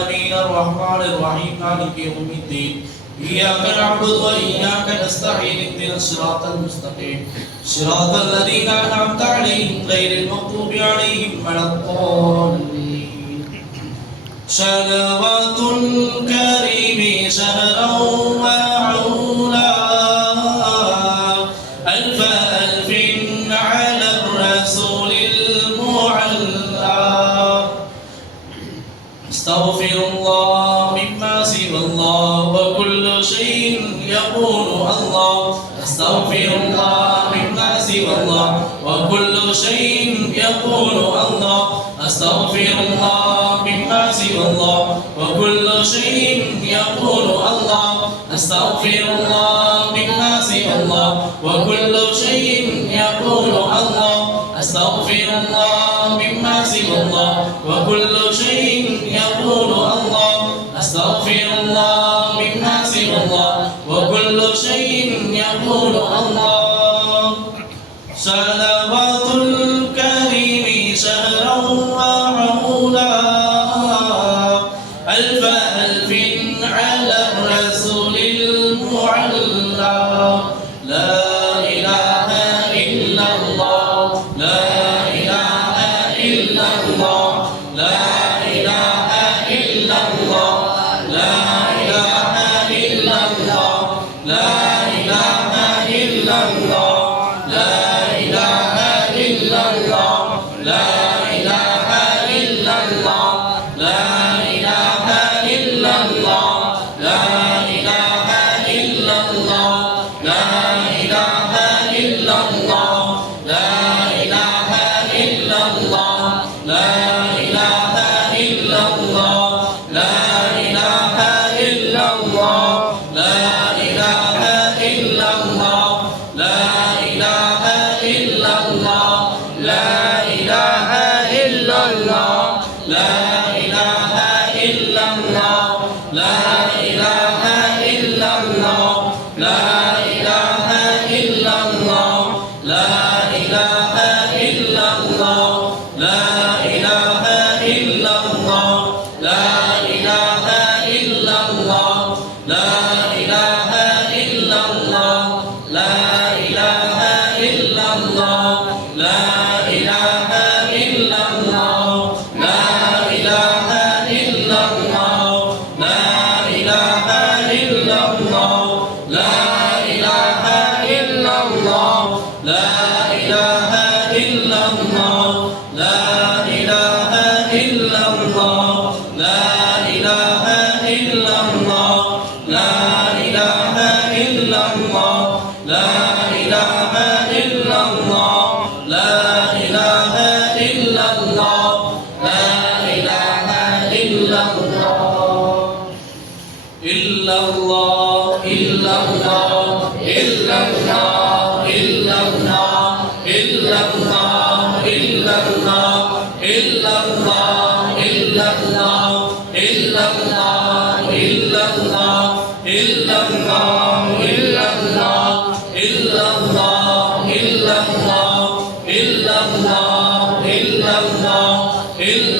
العالمين الرحمن الرحيم مالك يوم الدين. إياك نعبد وإياك نستعين اهدنا الصراط المستقيم. صراط الذين أنعمت عليهم غير المغضوب عليهم ولا الضالين. صلوات كريم شهرا واحدا أستغفر الله مما سوى الله وكل شيء يقول الله. أستغفر الله مما سوى الله وكل شيء يقول الله. أستغفر الله مما سوى الله وكل شيء يقول الله. أستغفر الله مما سوى الله وكل شيء يقول الله. سلام. illallah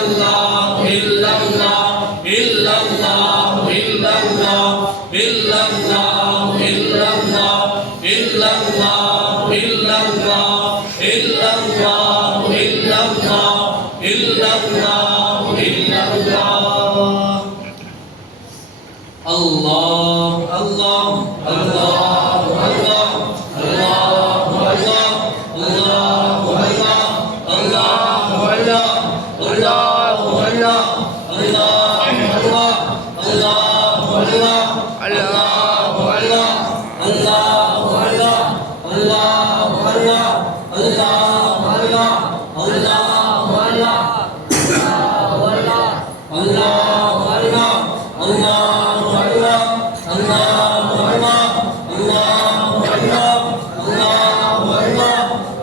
الله إلا الله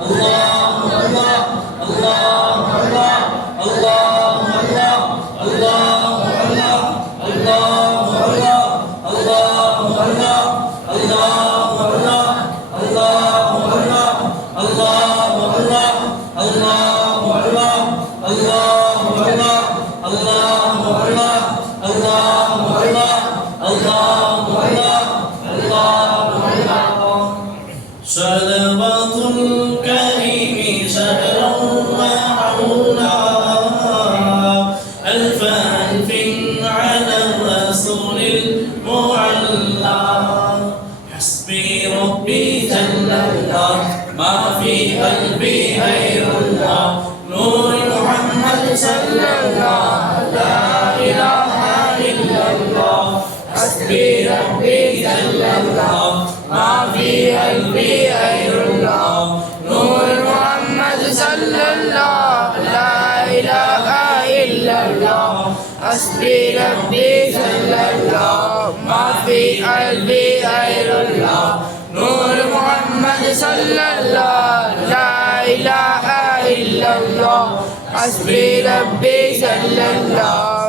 우와. قلبي غير الله نور محمد صلى الله لا إله إلا الله حسبي ربي جل الله ما في قلبي غير الله نور محمد صلى الله لا إله إلا الله حسبي ربي جل الله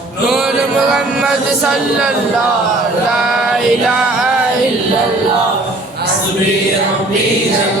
نور محمد صلى الله لا إله إلا الله حسبي ربي جل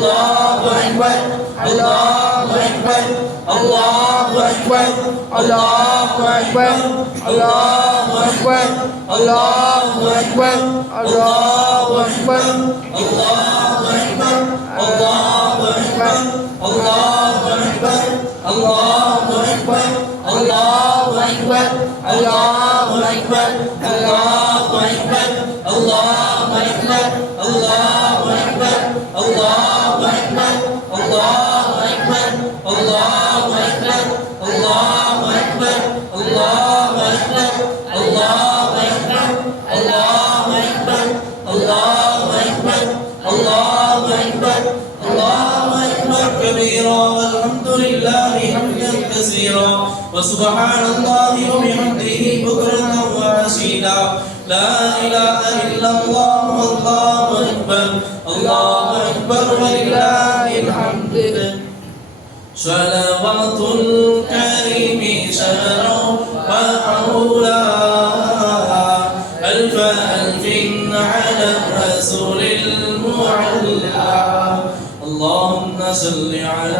Allah Akbar Allah Akbar Allah Akbar Allah Akbar Allah Akbar Allah Akbar Allah Akbar Allah Akbar Allah Akbar Allah Akbar Allah Akbar Allah Akbar Allah Akbar Allah Akbar Allahu وسبحان الله وبحمده بكرة وأصيلا. لا إله إلا الله والله أكبر. الله أكبر ولله الحمد. صلوات الكريم شهرا وحولا ألف ألف على الرسول المعلى. اللهم صل على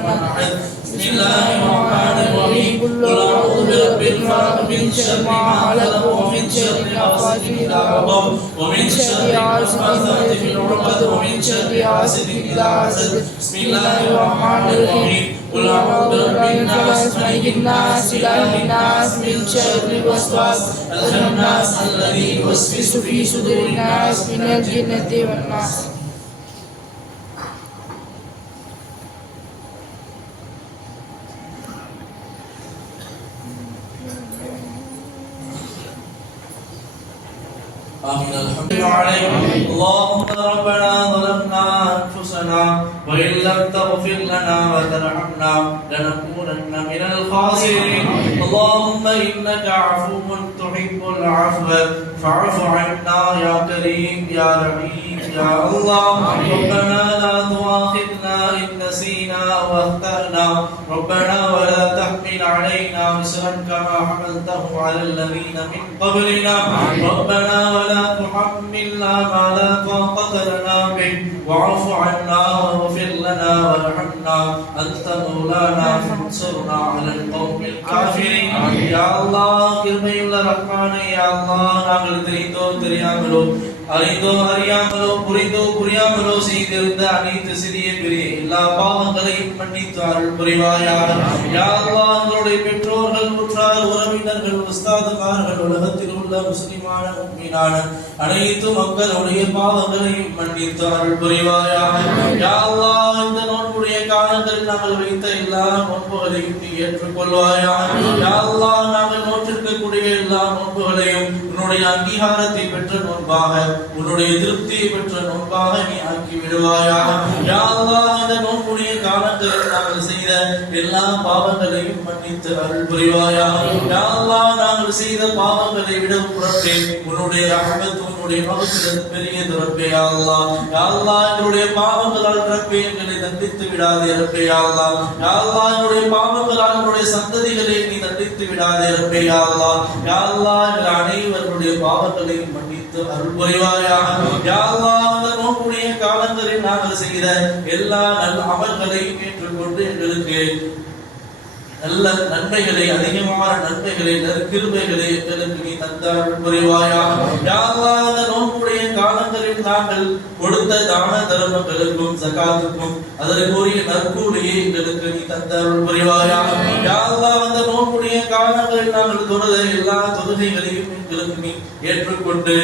أحد بسم الله الرحمن الرحيم قل أعوذ برب الفلق من شر ما خلق ومن شر غاسق إذا وقب ومن شر حاسد في العقد ومن شر حاسد إذا حسد بسم الله الرحمن الرحيم قل أعوذ برب الناس ملك الناس إله الناس من شر الوسواس الخناس الذي يوسوس في صدور الناس من الجنة والناس آمين. الحمد لله. عليكم اللهم ربنا ظلمنا أنفسنا وإن لم تغفر لنا وترحمنا لنكونن من الخاسرين. اللهم إنك عفو تحب العفو. فاعف عنا يا كريم يا رحيم يا الله. ربنا لا تؤاخذنا نسينا واخترنا ربنا ولا تحمل علينا مصرا كما حملته على الذين من قبلنا. ربنا ولا تحملنا ما لا طاقة لنا به واعف عنا واغفر لنا وارحمنا انت مولانا فانصرنا على القوم الكافرين. يا الله كرمي الله رحمن يا الله نعمل تريتو تريعملو அறிந்தோ அறியாமலோ புரிந்தோ புரியாமலோ செய்திருந்த அனைத்து சிறிய பெரிய எல்லா பாவங்களையும் மன்னித்து அருள் புரிவாயாக. யா எங்களுடைய பெற்றோர்கள் உற்றார் உறவினர்கள் உஸ்தாதுமார்கள் உலகத்தில் உள்ள முஸ்லிமான உண்மையான அனைத்து மக்களுடைய பாவங்களையும் மன்னித்து அருள் புரிவாயாக. யா இந்த நோன்புடைய காலங்களில் நாங்கள் வைத்த எல்லா நோன்புகளையும் நீ ஏற்றுக்கொள்வாயாக. யாரெல்லாம் நாங்கள் நோற்றிருக்கக்கூடிய எல்லா நோன்புகளையும் உன்னுடைய அங்கீகாரத்தை பெற்ற நோன்பாக. உன்னுடைய திருப்தியை பெற்ற நோன்பாக நீ ஆக்கி விடுவாயாக. யாரெல்லாம் இந்த நோன்புடைய காலங்களில் நாங்கள் செய்த எல்லா பாவங்களையும் மன்னித்து அருள் புரிவாயாக. யாரெல்லாம் நாங்கள் செய்த பாவங்களை விட புறப்பே. உன்னுடைய ரஹமத் உன்னுடைய மகத்துவம் பெரிய துறப்பே யா அல்லாஹ். என்னுடைய பாவங்களால் ரப்பே எங்களை தண்டித்து விடாதே ரப்பே யா அல்லாஹ். பாவங்களால் சந்ததிகளை நீ தண்டித்து விடாதே ரப்பே யா அல்லாஹ். எங்கள் அனைவருடைய பாவங்களையும் மன்னித்து அருள் புரிவாயாக. காலங்களில் நாங்கள் செய்கிற எல்லா நல்ல அமல்களையும் ஏற்றுக்கொண்டு எங்களுக்கு நல்ல நன்மைகளை அதிகமான நன்மைகளை நற்கிருமைகளை எங்களுக்கு நீ தந்தால் புரிவாயாக யாரெல்லாம் அந்த நோன்புடைய காலங்களில் நாங்கள் கொடுத்த தான தர்மங்களுக்கும் சகாத்துக்கும் அதற்குரிய நற்கூலியை எங்களுக்கு நீ தந்தால் புரிவாயாக யாரெல்லாம் அந்த நோன்புடைய காலங்களில் நாங்கள் தொழுத எல்லா தொழுகைகளையும் எங்களுக்கு நீ ஏற்றுக்கொண்டு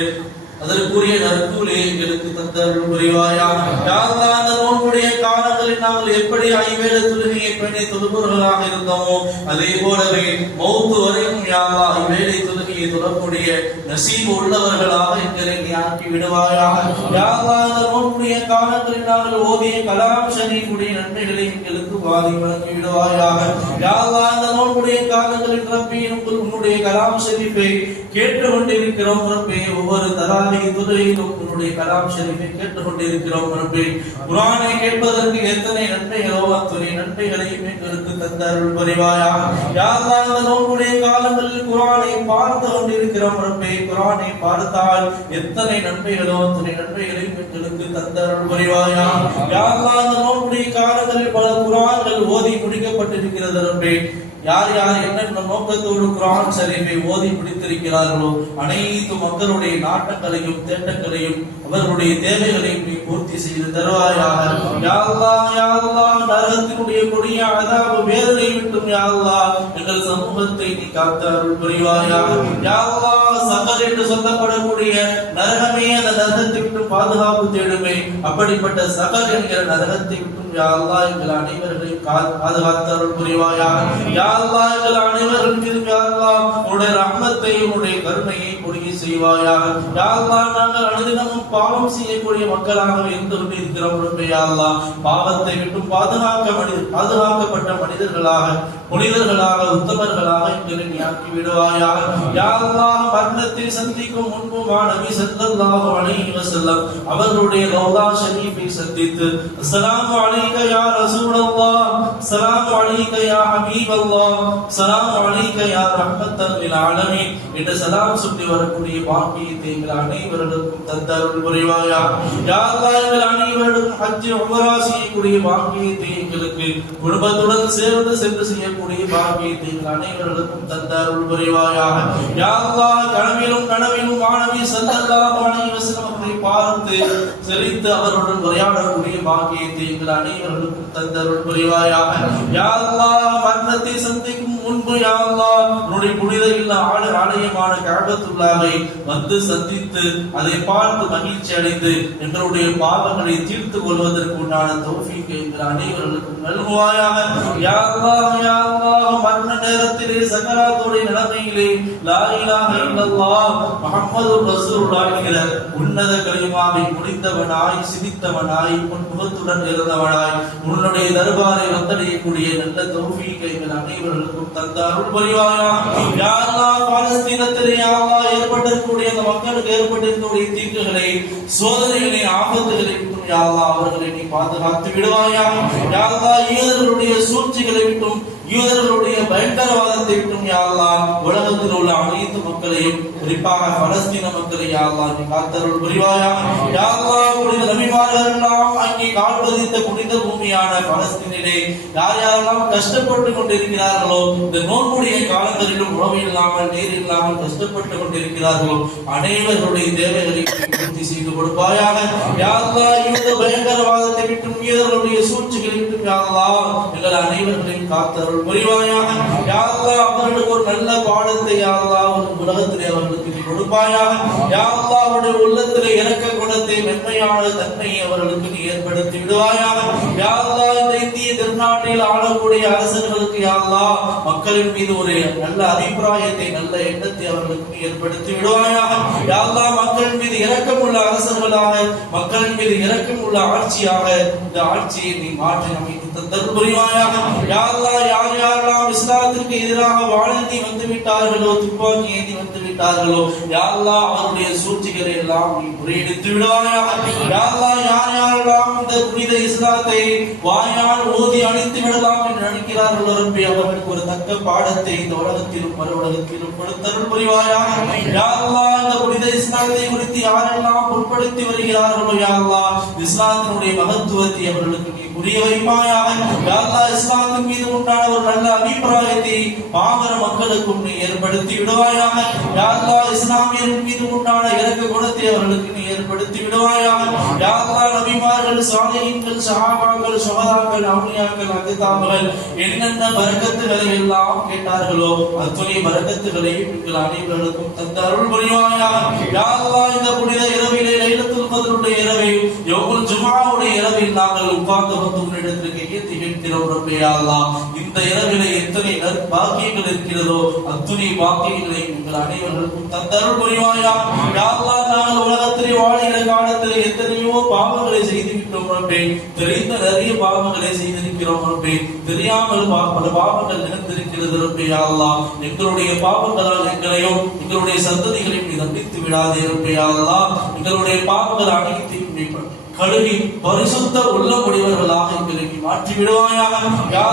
அதற்குரிய நற்கூலியை எங்களுக்கு தந்தருள் புரிவாயாக. யாரெல்லாம் அந்த நோன்புடைய காலங்களில் நாங்கள் எப்படி ஐவேளை தொழுகையை பண்ணி தொழுபவர்களாக இருந்தோமோ அதே போலவே மௌத்து வரைக்கும் யாவா ஐவேலை தொழுகையை தொடரக்கூடிய நசீபு உள்ளவர்களாக எங்களை நீ ஆக்கி விடுவாயாக. யாவா அந்த நோன்புடைய காலங்களில் நாங்கள் ஓதிய கலாம் ஷரீஃபுடைய நன்மைகளை எங்களுக்கு வாதி வழங்கி விடுவாயாக. யாவா அந்த நோன்புடைய காலங்களில் ரப்பி உன்னுடைய கலாம் ஷரீஃபை கேட்டுக்கொண்டிருக்கிறோம் ரப்பே ஒவ்வொரு தராவி துறையிலும் உன்னுடைய கலாம் ஷரீஃபை கேட்டுக்கொண்டிருக்கிறோம் ரப்பே குரானை கேட்பதற்கு எத்தனை நன்மைகளோ? அத்துணை நன்மைகளையும் எங்களுக்கு தந்தருள் புரிவாயாக யாரெல்லாம் அந்த நோன்புடைய காலங்களில் குரானை பார்த்து கொண்டிருக்கிறோம் ரப்பே குரானை பார்த்தால் எத்தனை நன்மைகளோ அத்தனை நன்மைகளையும் எங்களுக்கு தந்தருள் புரிவாயா? யாரெல்லாம் அந்த நோன்புடைய காலங்களில் பல குரான்கள் ஓதி முடிக்கப்பட்டிருக்கிறது ரப்பே யார் யார் என்னென்ன நோக்கத்தோடு குரான் ஷரீஃபை ஓதி பிடித்திருக்கிறார்களோ அனைத்து மக்களுடைய நாட்டங்களையும் தேட்டங்களையும் அவர்களுடைய தேவைகளையும் நீ பூர்த்தி செய்து தருவாயாக யா அல்லாஹ் நரகத்தினுடைய கொடிய அதாவது வேதனை விட்டும் யா எங்கள் சமூகத்தை நீ காத்து அருள் புரிவாயாக யா சகர் என்று சொல்லப்படக்கூடிய நரகமே அந்த நரகத்தை விட்டு பாதுகாப்பு தேடுமே. அப்படிப்பட்ட சகர் என்கிற நரகத்தை விட்டும் யா எங்கள் அனைவர்களையும் கா- பாதுகாத்து அருள் புரிவாயாக யா அல்லாஹ் எங்கள் அனைவரும் மீது யா அல்லாஹ் உன்னுடைய ரஹ்மத்தை உன்னுடைய கருணையை பொறுகி செய்வாயாக. யா நாங்கள் அனுதினமும் பாவம் செய்யக்கூடிய மக்களாக இருந்து கொண்டிருக்கிறோம் ரப்பே யா பாவத்தை விட்டு பாதுகாக்க மனித பாதுகாக்கப்பட்ட மனிதர்களாக புனிதர்களாக உத்தமர்களாக எங்களை நீ ஆக்கி விடுவாயாக. யா மரணத்தை சந்திக்கும் முன்பு நபி ஸல்லல்லாஹு அலைஹி வஸல்லம் அவர்களுடைய ரௌலா ஷரீஃபை சந்தித்து அஸ்ஸலாமு அலைக்க யா ரசூலல்லாஹ் அஸ்ஸலாமு அலைக்க யா ஹபீபல்லாஹ் அஸ்ஸலாமு அலைக்க யா ரஹ்மத்தல் லில் ஆலமீன். என்று சலாம் சொல்லி வரக்கூடிய பாக்கியத்தை எங்கள் அனைவர்களுக்கும் தந்தருள் புரிவாயா? யா எங்கள் அனைவருக்கும் ஹஜ் உம்ரா செய்யக்கூடிய பாக்கியத்தை எங்களுக்கு குடும்பத்துடன் சேர்ந்து சென்று செய்யக்கூடிய பாக்கியத்தை எங்கள் அனைவர்களுக்கும் தந்தருள் புரிவாயா? யா கனவிலும் கனவிலும் மாணவி ஸல்லல்லாஹு அலைஹி வஸல்லம் அவர்களை பார்த்து செழித்து அவருடன் உரையாடக்கூடிய பாக்கியத்தை எங்கள் அனைவர்களுக்கும் தந்தருள் புரிவாயாக? யா மரணத்தை சந்திக்கும் முன்பு யா உன்னுடைய புனித இல்ல ஆடு ஆலயமான கழகத்துள்ளாவை வந்து சந்தித்து அதை பார்த்து மகிழ்ச்சி அடைந்து எங்களுடைய பாவங்களை தீர்த்து கொள்வதற்கு உண்டான தோஃபிக்கு எங்கள் அனைவருக்கும் நல்குவாயாக யா அல்லாஹ் மரண நேரத்திலே சக்கராத்துடைய நிலைமையிலே லா இலாஹ இல்லல்லாஹ் முஹம்மது ஆகிற என்கிற உன்னத கலிமாவை முடித்தவனாய் சிரித்தவனாய் முகத்துடன் இருந்தவனாய் உன்னுடைய தர்பாரை வந்தடையக்கூடிய நல்ல தோஃபிக்கு எங்கள் அனைவருக்கும் தந்த அருள் புரிவாயா யா அல்லாஹ் பாலஸ்தீனத்திலே யா அல்லாஹ் ஏற்பட்டிருக்கக்கூடிய அந்த மக்களுக்கு ஏற்பட்டிருக்கக்கூடிய தீங்குகளை சோதனைகளை ஆபத்துகளை விட்டும் யா அல்லாஹ் அவர்களை நீ பாதுகாத்து விடுவாயா? யா அல்லாஹ் யூதர்களுடைய சூழ்ச்சிகளை விட்டும் யூதர்களுடைய பயங்கரவாதத்தை விட்டும் யா அல்லாஹ் உலகத்தில் உள்ள அனைத்து மக்களையும் குறிப்பாக பலஸ்தீன மக்களை யா அல்லாஹ் நீ காத்தருள் புரிவாயா? யா அல்லாஹ் புனித நபிமார்கள் எல்லாம் அங்கே கால் பதித்த புனித பூமியான பலஸ்தீனிலே யார் யாரெல்லாம் கஷ்டப்பட்டு கொண்டிருக்கிறார்களோ இந்த நோன்புடைய காலங்களிலும் உணவு இல்லாமல் நீர் இல்லாமல் கஷ்டப்பட்டு கொண்டிருக்கிறார்களோ அனைவருடைய தேவைகளையும் நீ பூர்த்தி செய்து கொடுப்பாயாக. யா பயங்கரவாதத்தை விட்டும் யூதர்களுடைய சூழ்ச்சிகளை விட்டும் யா எங்கள் அனைவர்களையும் காத்தருள் புரிவாயாக. யா அவர்களுக்கு ஒரு நல்ல பாடத்தை யா ஒரு உலகத்திலே அவர்களுக்கு நீ கொடுப்பாயாக. யா அவருடைய உள்ளத்திலே இறக்க குணத்தை மென்மையான தன்மையை அவர்களுக்கு நீ ஏற்படுத்தி விடுவாயாக. யா இந்த இந்திய திருநாட்டில் ஆளக்கூடிய அரசர்களுக்கு யா மக்களின் மீது ஒரு நல்ல அபிப்பிராயத்தை நல்ல எண்ணத்தை அவர்களுக்கு ஏற்படுத்தி விடுவாயாக. யா மக்களின் மக்கள் மீது உள்ள அரசர்களாக மக்கள் மீது இரக்கமுள்ள ஆட்சியாக இந்த ஆட்சியை நீ மாற்றி அமைத்து தந்தல் புரிவாயாக. யார் யாரெல்லாம் இஸ்லாத்திற்கு எதிராக வாழ்ந்தி வந்து விட்டார்களோ துப்பாக்கி ஏந்தி வந்து விட்டார்களோ யாரெல்லாம் அவருடைய சூழ்ச்சிகளை எல்லாம் நீ முறையெடுத்து விடுவாயாக. யாரெல்லாம் யார் யாரெல்லாம் இந்த புனித இஸ்லாத்தை வாயால் ஓதி அழித்து விடலாம் என்று நினைக்கிறார்கள் ரப்பி அவர்களுக்கு ஒரு தக்க பாடத்தை இந்த உலகத்திலும் மறு உலகத்திலும் கொடுத்தருள் புரிவாயாக. யாரெல்லாம் இந்த புனித இஸ்லாத்தை குறித்து யாரெல்லாம் பொருட்படுத்தி வருகிறார்களோ? யாரெல்லாம் இஸ்லாத்தினுடைய மகத்துவத்தை அவர்களுக்கு புரிய வைப்பாயாக யா இஸ்லாத்தின் மீது உண்டான ஒரு நல்ல அபிப்பிராயத்தை பாமர மக்களுக்கும் நீ ஏற்படுத்தி விடுவாயாக. யா இஸ்லாமியரின் மீது உண்டான இறக்க குணத்தை அவர்களுக்கு நீ ஏற்படுத்தி விடுவாயாக. யா நபிமார்கள் சாலிஹீன்கள் சஹாபாக்கள் சுமதாக்கள் அவுலியாக்கள் அக்தாம்கள் என்னென்ன வரக்கத்துகளை எல்லாம் கேட்டார்களோ அத்துணை வரக்கத்துகளையும் எங்கள் அனைவர்களுக்கும் தந்த அருள் புரிவாயாக. யா இந்த புனித இரவிலே லைலத்துல் கத்ருடைய இரவை யௌமுல் ஜுமாவுடைய இரவில் நாங்கள் உட்கார்ந்து வந்து உன்னிடத்தில் கையெத்தி கேட்கிறோம் இந்த இரவிலே எத்தனை பாக்கியங்கள் இருக்கிறதோ அத்துணை பாக்கியங்களை எங்கள் அனைவர்களுக்கும் தந்தருள் புரிவாயா யாரெல்லாம் நாங்கள் உலகத்திலே வாழ்கிற காலத்தில் எத்தனையோ பாவங்களை செய்து விட்டோம் ரப்பே தெரிந்த நிறைய பாவங்களை செய்திருக்கிறோம் ரப்பே தெரியாமல் பல பாவங்கள் நினைத்திருக்கிறது ரப்பே எங்களுடைய பாவங்களால் எங்களையும் எங்களுடைய சந்ததிகளையும் நீ தண்டித்து விடாதே ரப்பே எங்களுடைய பாவங்கள் அனைத்தையும் நீ கழுவி பரிசுத்த உள்ள முடிவர்களாக எங்களை மாற்றி விடுவாயாக. யா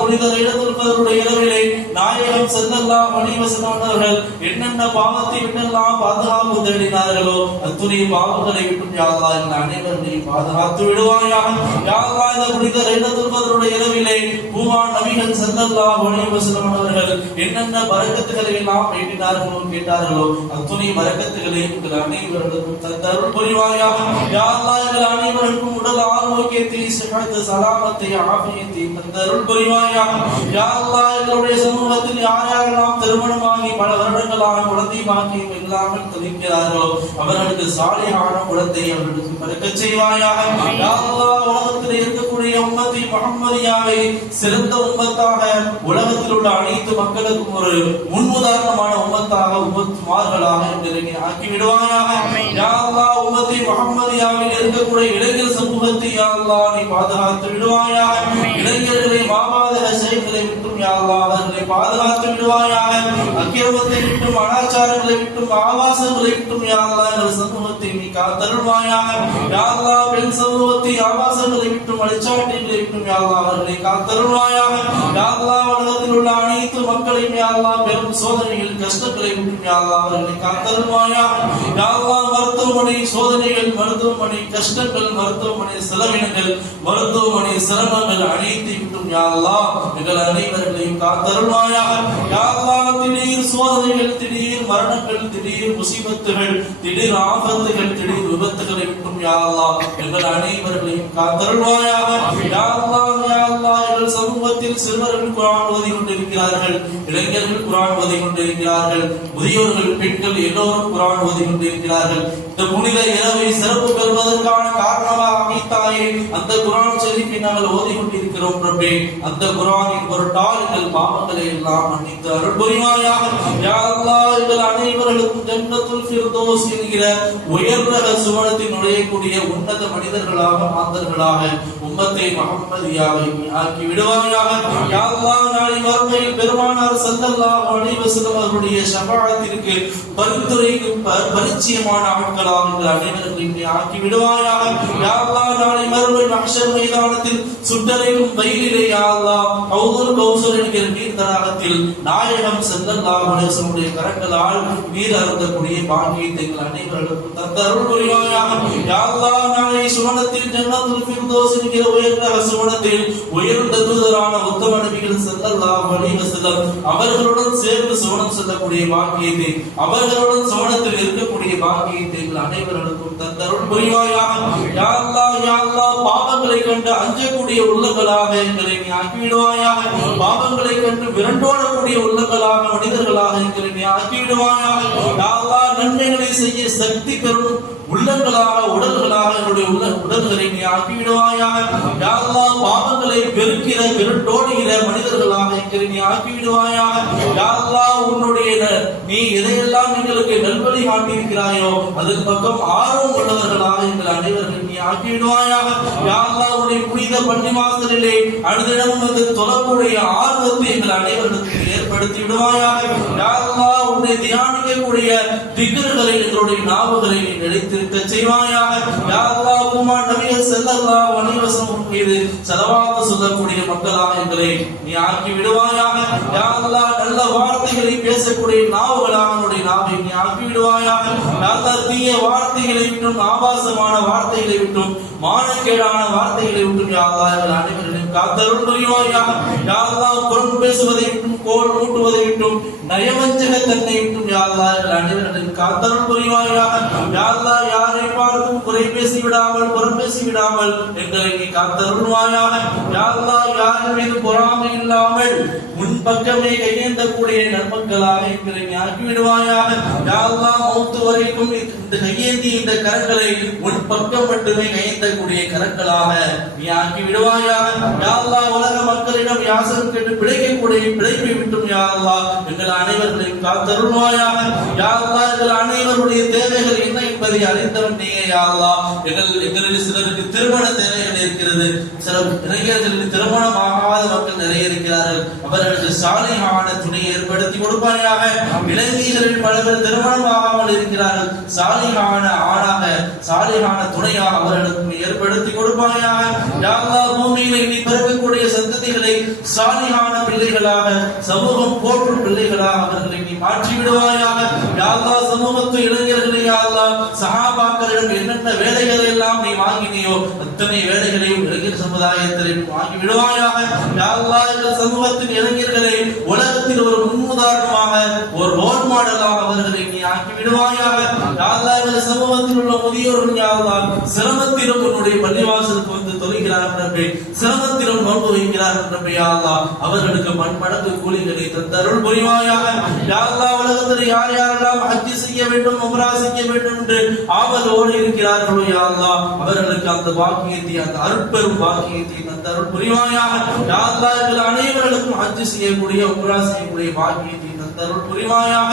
புனிதர் அந்த இடத்திருப்பவருடைய இரவிலே நாயகம் செல்லல்லாம் மணிவசனானவர்கள் என்னென்ன பாவத்தை விட்டெல்லாம் பாதுகாப்பு தேடினார்களோ அத்துணை பாவங்களை விட்டும் யாழ்லா அல்லாஹ் எங்கள் அனைவரையும் பாதுகாத்து விடுவாயாக. யா அல்லாஹ் இந்த புனித இடத்திருப்பவருடைய இரவிலே பூவா நபிகள் செல்லல்லாம் மணிவசனானவர்கள் என்னென்ன பரக்கத்துகளை எல்லாம் வேண்டினார்களோ கேட்டார்களோ அத்துணை பரக்கத்துகளை உங்கள் அனைவர்களுக்கும் தந்தருள் புரிவாயாக. யாழ்லா எங்கள் அனைவருக்கும் உடல் ஆரோக்கியத்தை சிஹத்து சலாமத்தை ஆபியத்தை தந்தருள் புரிவாயாக. யா அல்லாஹ் எங்களுடைய சமூகத்தில் யார் யாரெல்லாம் திருமணமாகி பல வருடங்களாக குழந்தை பாக்கியம் இல்லாமல் தவிக்கிறார்களோ அவர்களுக்கு சாலியான குழந்தை அவர்களுக்கு பிறக்கச் செய்வாயாக. யா அல்லாஹ் உலகத்தில் இருக்கக்கூடிய உம்மத்தை முகம்மதியாவை சிறந்த உம்மத்தாக உலகத்தில் உள்ள அனைத்து மக்களுக்கும் ஒரு முன்னுதாரணமான உம்மத்தாக உம்மத்துமார்களாக எங்களை ஆக்கி விடுவாயாக யா அல்லாஹ் உம்மத்தை முகம்மதியாவில் இருக்கக்கூடிய இளைஞர் சமூகத்தை யா அல்லாஹ் நீ பாதுகாத்து விடுவாயாக. இளைஞர்களை மாபாதக செயல்களை விட்டும் யா அல்லாஹ் அவர்களை பாதுகாத்து விடுவாயாக. அக்கிரமத்தை விட்டும் அனாச்சாரங்களை விட்டும் ஆபாசங்களை விட்டும் யா அல்லாஹ் எங்கள் சமூகத்தை நீ காத்தருள்வாயாக. யா அல்லாஹ் பெண் சமூகத்தை ஆபாசங்களை விட்டும் அழிச்சாட்டிகளை விட்டும் யா அல்லாஹ் அவர்களை காத்தருள்வாயாக. யா அல்லாஹ் உலகத்தில் உள்ள அனைத்து மக்களையும் யா அல்லாஹ் பெரும் சோதனைகள் கஷ்டங்களை விட்டும் யா அல்லாஹ் அவர்களை காத்தருள்வாயாக. யா அல்லாஹ் மருத்துவமனை சோதனைகள் மருத்துவமனை கஷ்டங்கள் மருத்துவமனை செலவினங்கள் மருத்துவமனை சிரமங்கள் அனைத்து விட்டும் யா எங்கள் அனைவர்களையும் காத்தருள்வாயாக. யா திடீர் சோதனைகள் திடீர் மரணங்கள் திடீர் முசீபத்துகள் திடீர் ஆபத்துகள் திடீர் விபத்துகளை விட்டும் யா எங்கள் அனைவர்களையும் காத்தருள்வாயாக. யா அல்லாஹ் எங்கள் சமூகத்தில் சிறுவர்கள் குரான் ஓதி கொண்டிருக்கிறார்கள் இளைஞர்கள் குரான் ஓதி கொண்டிருக்கிறார்கள் முதியோர்கள் பெண்கள் எல்லோரும் குரான் ஓதி கொண்டிருக்கிறார்கள். இந்த புனித இரவை சிறப்பு பெறுவதற்கான காரணமாக அமைத்தாயே. அந்த குரான் ஷெரீஃபை நாங்கள் ஓதிக்கொண்டிருக்கிறோம் ரப்பே அந்த குரானின் பொருட்டால் எங்கள் பாவங்களை எல்லாம் மன்னித்து அருள்புரிவாயாக யா அல்லாஹ் எங்கள் அனைவர்களுக்கும் ஜன்னத்துல் ஃபிர்தௌஸ் என்கிற உயர்ரக சுவனத்தில் நுழையக்கூடிய உன்னத மனிதர்களாக மாந்தர்களாக உம்மத்தை நீ ஆக்கி விடுவாயாக யா அல்லாஹ் நாளை மறுமையில் பெருமானார் ஸல்லல்லாஹு அலைஹி வஸல்லம் அவருடைய ஷஃபாஅத்திற்கு பரிந்துரைக்கு பரிச்சயமான ஆட்களாக நீ ஆக்கி விடுவாயாக யா அல்லாஹ் நாளை மறுமை மஹ்ஷர் மைதானத்தில் சுட்டரைக்கும் வெயிலிலே யா அல்லாஹ் ஹவுதுல் கௌசர் என்கிற நீர் தடாகத்தில் நாயகம் ஸல்லல்லாஹு அலைஹி வஸல்லம் கரங்களால் நீர் அருந்தக்கூடிய பாக்கியத்தை எங்கள் அனைவர்களுக்கும் தந்த அருள் புரிவாயாக யா அல்லாஹ் நாளை சுவனத்தில் ஜன்னத்துல் ஃபிர்தௌஸ் என்கிற உயர்ந்த சுவனத்தில் உயர்ந்த தூதரான உத்தம நபிகள் செல்லல்லாம் அலைஹி செல்லம் அவர்களுடன் சேர்ந்து சோனம் செல்லக்கூடிய பாக்கியத்தை அவர்களுடன் சோனத்தில் இருக்கக்கூடிய பாக்கியத்தை அனைவர்களுக்கும் தந்தருள் புரிவாயாக. யா அல்லாஹ் பாவங்களை கண்டு அஞ்சக்கூடிய உள்ளங்களாக எங்களை நீ ஆக்கிவிடுவாயாக. பாவங்களை கண்டு விரண்டோடக்கூடிய உள்ளங்களாக மனிதர்களாக எங்களை நீ ஆக்கிவிடுவாயாக. யா நன்மைகளை செய்ய சக்தி பெறும் உள்ளங்களாக உடல்களாக என்னுடைய உள்ள உடல்களை நீ ஆக்கிவிடுவாயாக யா பாவங்களை பெருக்கிற பெருட்டோடுகிற மனிதர்களாக எங்களை நீ ஆக்கிவிடுவாயாக யாரெல்லாம் உன்னுடைய நீ எதையெல்லாம் எங்களுக்கு நல்வழி காட்டியிருக்கிறாயோ அதன் பக்கம் ஆர்வம் உள்ளவர்களாக எங்கள் அனைவர்கள் நீ ஆக்கிவிடுவாயாக யாரெல்லாம் உடைய புனித பள்ளி வாசலிலே அனுதினமும் வந்து தொழக்கூடிய ஆர்வத்தை எங்கள் அனைவர்களுக்கு ஏற்படுத்தி விடுவாயாக. யாரெல்லாம் உன்னை தியானிக்கக்கூடிய திகர்களை எங்களுடைய நாவுகளை நீ நிலைத்திருக்க செய்வாயாக. யா அல்லாஹ் உம்மா நபிகள் ஸல்லல்லாஹு அலைஹி வஸல்லம் மீது ஸலவாத் சொல்லக்கூடிய மக்களாக எங்களை நீ ஆக்கி விடுவாயாக. யா அல்லாஹ் நல்ல வார்த்தைகளை பேசக்கூடிய நாவுகளாக நம்முடைய நாவை நீ ஆக்கி விடுவாயாக. யா அல்லாஹ் தீய வார்த்தைகளை விட்டும் ஆபாசமான வார்த்தைகளை விட்டும் மானக்கேடான வார்த்தைகளை விட்டும் யா அல்லாஹ் எங்கள் அனைவரையும் காத்தருள் புரிவாயாக. யா அல்லாஹ் புறம் பேசுவதை விட்டும் கோல் மூட்டுவதை விட்டும் நயவஞ்சக தன்னை விட்டும் யா அல்லாஹ் எங்கள் புரிவாயாக யா யாரை பார்த்தும் குறை பேசி விடாமல் புறம் பேசி விடாமல் எங்களை நீ காத்தருள்வாயாக யா அல்லாஹ் யார் மீது பொறாமை இல்லாமல் முன்பக்கமே கையேந்தக்கூடிய நன்மக்களாக எங்களை ஆக்கிவிடுவாயாக ஆக்கி விடுவாயாக மௌத்து வரைக்கும் இந்த கையேந்தி இந்த கரங்களை உன் பக்கம் மட்டுமே கையேந்தக்கூடிய கரங்களாக நீ ஆக்கி விடுவாயாக. யா உலக மக்களிடம் யாசகம் கேட்டு பிழைக்கக்கூடிய பிழைப்பை விட்டும் யா எங்கள் அனைவர்களையும் காத்தருள்வாயாக. யா எங்கள் அனைவருடைய தேவைகள் என்ன என்பதை அறிந்தவன் நீயே யா எங்கள் எங்களில் சிலருக்கு திருமண தேவைகள் இருக்கிறது. சில இளைஞர்களுக்கு திருமணம் ஆகாத மக்கள் நிறைய இருக்கிறார்கள். அவர்களுக்கு சாலையான துணை ஏற்படுத்தி கொடுப்பாயாக. இளைஞர்களில் பல பேர் திருமணம் ஆகாமல் இருக்கிறார்கள். சாலிகான ஆணாக சாலிகான துணையாக அவர்களுக்கு ஏற்படுத்தி கொடுப்பாயாக. யா அல்லாஹ் இனி பிறக்கக்கூடிய சந்ததிகளை சாலிகான பிள்ளைகளாக சமூகம் போற்றும் பிள்ளைகளாக அவர்களை நீ மாற்றி விடுவாயாக. யாரா சமூகத்து இளைஞர்களை யா சகாபாக்களிடம் என்னென்ன வேலைகளை எல்லாம் நீ வாங்கினியோ அத்தனை வேலைகளையும் இளைஞர் சமுதாயத்தில் வாங்கி விடுவாயாக. யா சமூகத்தின் இளைஞர்களை உலகத்தில் ஒரு முன்னுதாரணமாக ஒரு ரோல் மாடலாக அவர்களை நீ ஆக்கி விடுவாயாக. யா சமூகத்தில் உள்ள முதியோர்கள் யா சிரமத்திலும் உன்னுடைய பள்ளிவாசலுக்கு வந்து தொழுகிறார்கள் சிரமத்திலும் நோன்பு அவர்களுக்கு கூலிகளை தந்தருள் புரிவாயாக. உலகத்தில் யார் யாரெல்லாம் ஹஜ்ஜி செய்ய வேண்டும் உம்ரா செய்ய வேண்டும் என்று ஆவலோடு இருக்கிறார்களோ யா அவர்களுக்கு அந்த பாக்கியத்தை அந்த அருட்பெரும் பாக்கியத்தை தந்தருள் புரிவாயாக. யா அல்லாஹ் அனைவர்களுக்கும் ஹஜ்ஜி செய்யக்கூடிய உம்ரா செய்யக்கூடிய பாக்கியத்தை தந்தருள் புரிவாயாக.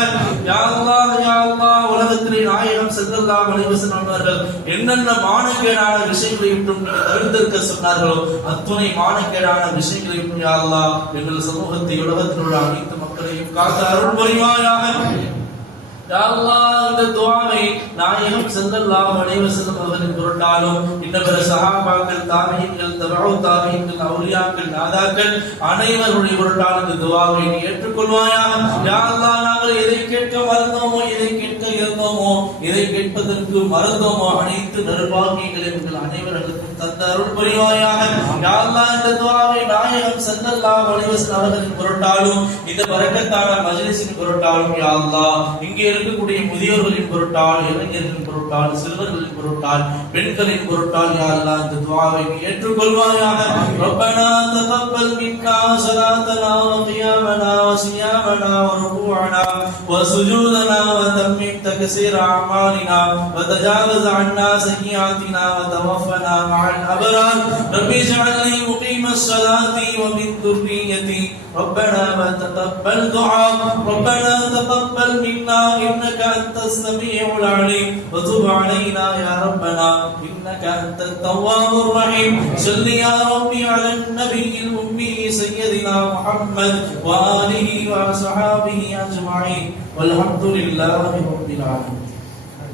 யா அல்லாஹ் உலகத்திலே நாயகம் செல்லல்லா அலைஹி அவர்கள் என்னென்ன மானக்கேடான விஷயங்களை விட்டும் தவிர்த்திருக்க சொன்னார்களோ அத்துணை மானக்கேடான விஷயங்களை விட்டும் யா எங்கள் சமூகத்தை உலகத்தில் உள்ள அனைத்து மக்களையும் காத்து அருள் புரிவாயாக. இந்த துஆவை நாயகம் ஸல்லல்லாஹு அலைஹி வஸல்லம் அவர்களின் பொருட்டாலும் இன்னபிற சஹாபாக்கள் தாபீன்கள் தபஉ தாபீன்கள் அவுலியாக்கள் நாதாக்கள் அனைவருடைய பொருட்டாலும் இந்த துஆவை நீ ஏற்றுக்கொள்வாயாக. யா நாங்கள் எதை கேட்க மறந்தோமோ எதை கேட்க இருந்தோமோ எதை கேட்பதற்கு மறந்தோமோ அனைத்து நற்பாக்கியங்களையும் எங்கள் அனைவர்களுக்கும் தந்த அருள் புரிவாயாக யா அல்லாஹ் இந்த துஆவை நாயகம் ஸல்லல்லாஹு அலைஹி வஸல்லம் அவர்களின் பொருட்டாலும் இந்த பரக்கத்தான மஜ்லிஸின் பொருட்டாலும் யா அல்லாஹ் இங்கே இருக்கக்கூடிய முதியோர்களின் பொருட்டால் இளைஞர்களின் பொருட்டால் சிறுவர்களின் பொருட்டால் பெண்களின் பொருட்டால் யா அல்லாஹ் இந்த துஆவை நீ ஏற்றுக்கொள்வாயாக ரப்பனா தகப்பல் மின்னா ஸலாத்தனா வ கியாமனா வ சியாமனா வ ருகூஅனா வ சுஜூதனா வ தம்மிம் தக்ஸீர் அமாலினா வ தஜாவஸ் عنا سيئاتنا وتوفنا مع الأبرار رب اجعلني مقيم الصلاة ومن ذريتي ربنا وتقبل دعاء. ربنا تقبل منا. إنك أنت السميع العليم. وتب علينا يا ربنا. إنك أنت التواب الرحيم. صل يا ربي على النبي الأمي سيدنا محمد وآله وصحابه أجمعين. والحمد لله رب العالمين.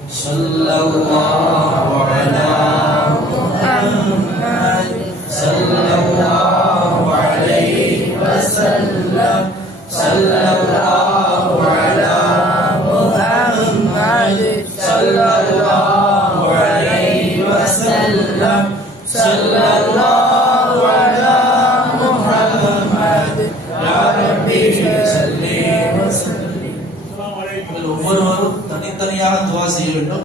صلى الله على محمد صلى الله عليه وسلم صلى الله على محمد صلى الله عليه وسلم صلى الله على محمد يا ربي صل وسلم الأمور تني تني دعاء